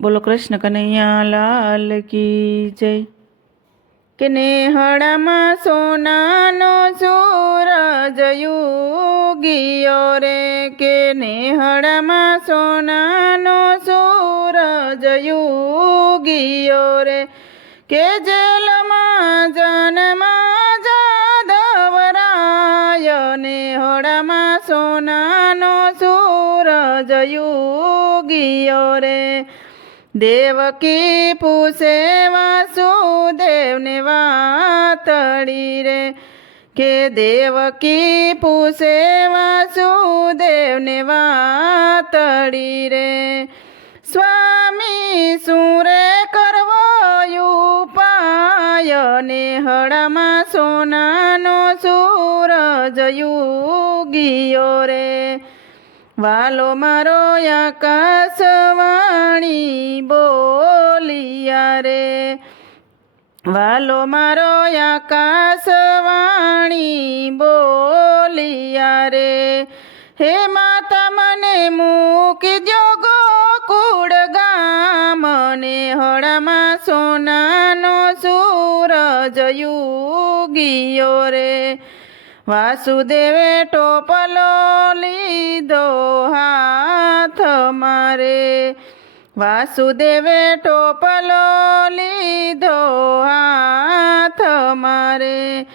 બોલો કૃષ્ણ કનૈયા લાલ કી જય. કે નેહળામાં સોનાનો સૂરજ યુગિયો રે. કે નેહળામાં સોનાનો સૂરજ યુગિયો રે. કે જેલમાં જન્મા જાદવરાય નેહળામાં સોનાનો સૂરજ યુગિયો રે. દેવકી પૂછે વાસુદેવને વાતડી રે કે દેવકી પૂછે વાસુદેવને વાતડી રે, સ્વામી સુરે કરવો ઉપાય ને હળામાં સોનાનો સૂરજ યુગિયો રે? વાલો મારો આકાશવાણી વાલો મારો આકાશવાણી, બોલિયા રે. હે માતા મને મૂકી દો ગોકુળ ગામને હળામાં સોનાનો સૂરજ યુગિયો રે. વાસુદેવે ટોપલો લીધો મારે વાસુદેવે ટોપલો લીધો હાથ મારે.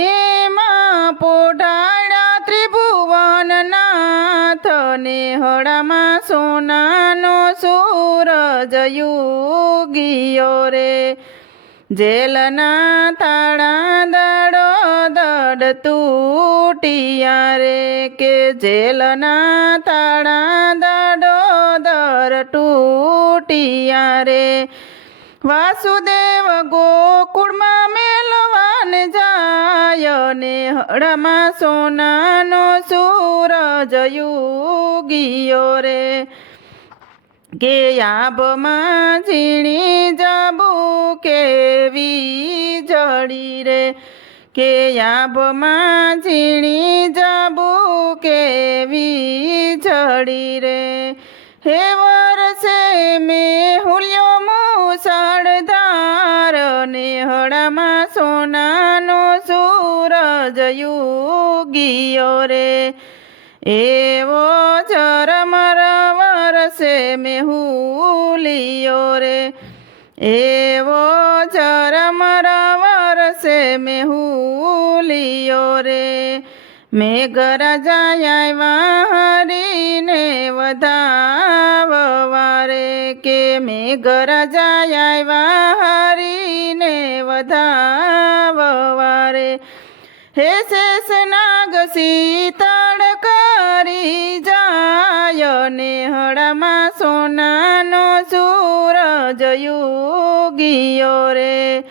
એમાં પોઢાડા ત્રિભુવન નાથ ને હળામાં સોનાનો સૂરજ યુગિયો રે. જેલના તાળા દડો દડ તૂટિયા રે કે જેલના તાળા દડો દર તૂટિયા રે. વાસુદેવ ગોકુળમાં મેલવાન જાય ને હળમાં સોનાનો સૂરજ યુગિયો રે. કે આબમાં ઝીણી જાબુ કેવી જડી રે. કે આબમાં ઝીણી જાબુ કેવી જડી રે. હે વરસે મેં હુલ્યો મુસળધાર ને હળામાં સોનાનો સૂરજ યુગિયો રે. એવો ઝરમર વરસે મેહુલિયો રે. એવો ઝરમર વરસે મેહુલિયો રે. મેઘરાજા આવ્યા ને વધાવવા રે કે મેઘરાજા આવ્યા ને વધાવવા રે હે શેષનાગ શીતળ કરી જાય ને હળામાં સોનાનો સૂરજ યુગિયો રે.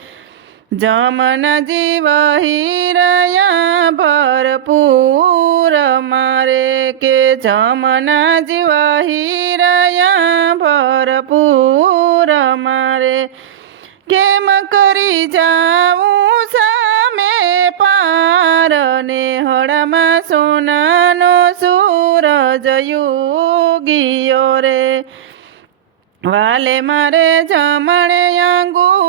જમન જીવ હિરયા ભરપૂર મારે કે જમન જીવ હિરયા ભરપૂર મારે? કેમ કરી જાવું સામે પાર ને હળમાં સોનાનો સૂરજ યુગિયો રે? વાલે મારે જમણે રે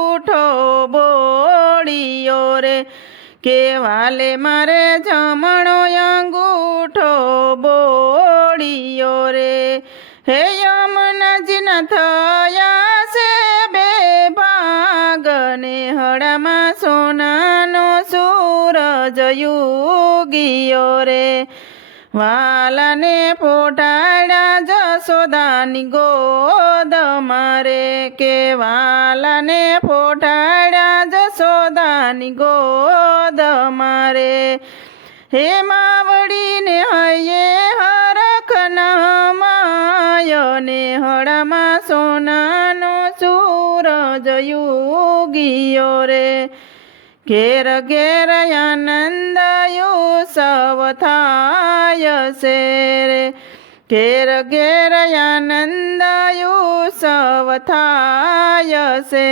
કે વાલે મારે જમણો અંગૂઠો બોળિયો રે. હે યમનજીના થયા છે બે ભાગને હળામાં સોનાનો સૂરજ યુગિયો રે. વાલાને પોટાડા જસોદાની ગોદ મારે. કે વાલાને પોટાડ્યા જસોદાની ગોદ મારે. હે માવડીને હૈયે હરખ માય ને હળામાં સોનાનો સૂરજ યુગિયો રે. ઘેર ઘેર આનંદ યુસવ થાય છે રે. ઘેર ઘેર આનંદ યુસવ થાય છે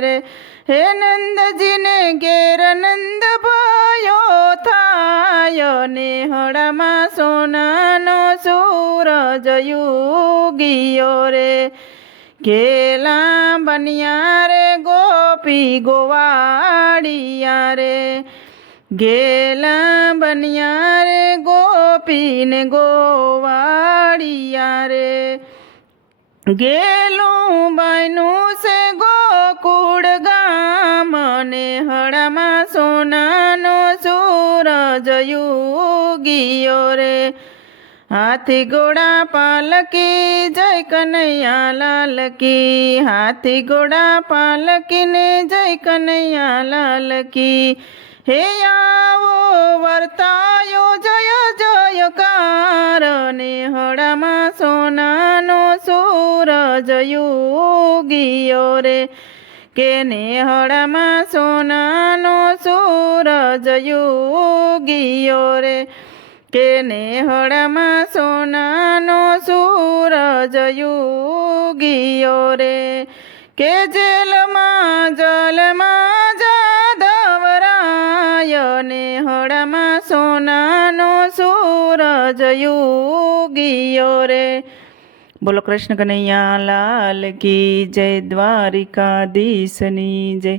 રે. હે નંદજીને ઘેર નંદ ભયો થાયો ને હળામાં સોનાનો સૂરજ યુગિયો રે. ઘેલા બનિયા રે ગોપી ગોવાડિયા રે. ઘેલા બનિયા રે ગોપીને ગોવાડિયા રે. ગેલું બાયનું છે ગોકુળ ગામ ને હળામાં સોનાનો સૂરજ યુગીયો રે. હાથી ઘોડા પાલકી, જય કનૈયા લાલ કી હાથી ઘોડા પાલકીને જય કનૈયા લાલ કી હે આવો વર્તાયો, જય જયકાર ને હળામાં સોનાનો સૂરજ યુગીયો રે. કે નેહળામાં સોનાનો સૂરજ યુગીયો રે. કે નેહળામાં સોનાનો સૂરજ યુગીયો રે. કે જેલમાં, જલમાં જાદવરાય નેહળામાં સોનાનો સૂરજ યુગીયો રે. બોલો કૃષ્ણ કનૈયા, લાલ કી જય દ્વારિકાધીશની જય.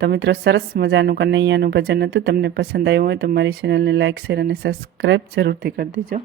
તો મિત્રો સરસ મજાનું કનૈયાનું ભજન હતું. તમને પસંદ આવ્યું હોય તો મારી ચેનલને લાઇક શેર અને સબસ્ક્રાઈબ જરૂરથી કરી દેજો.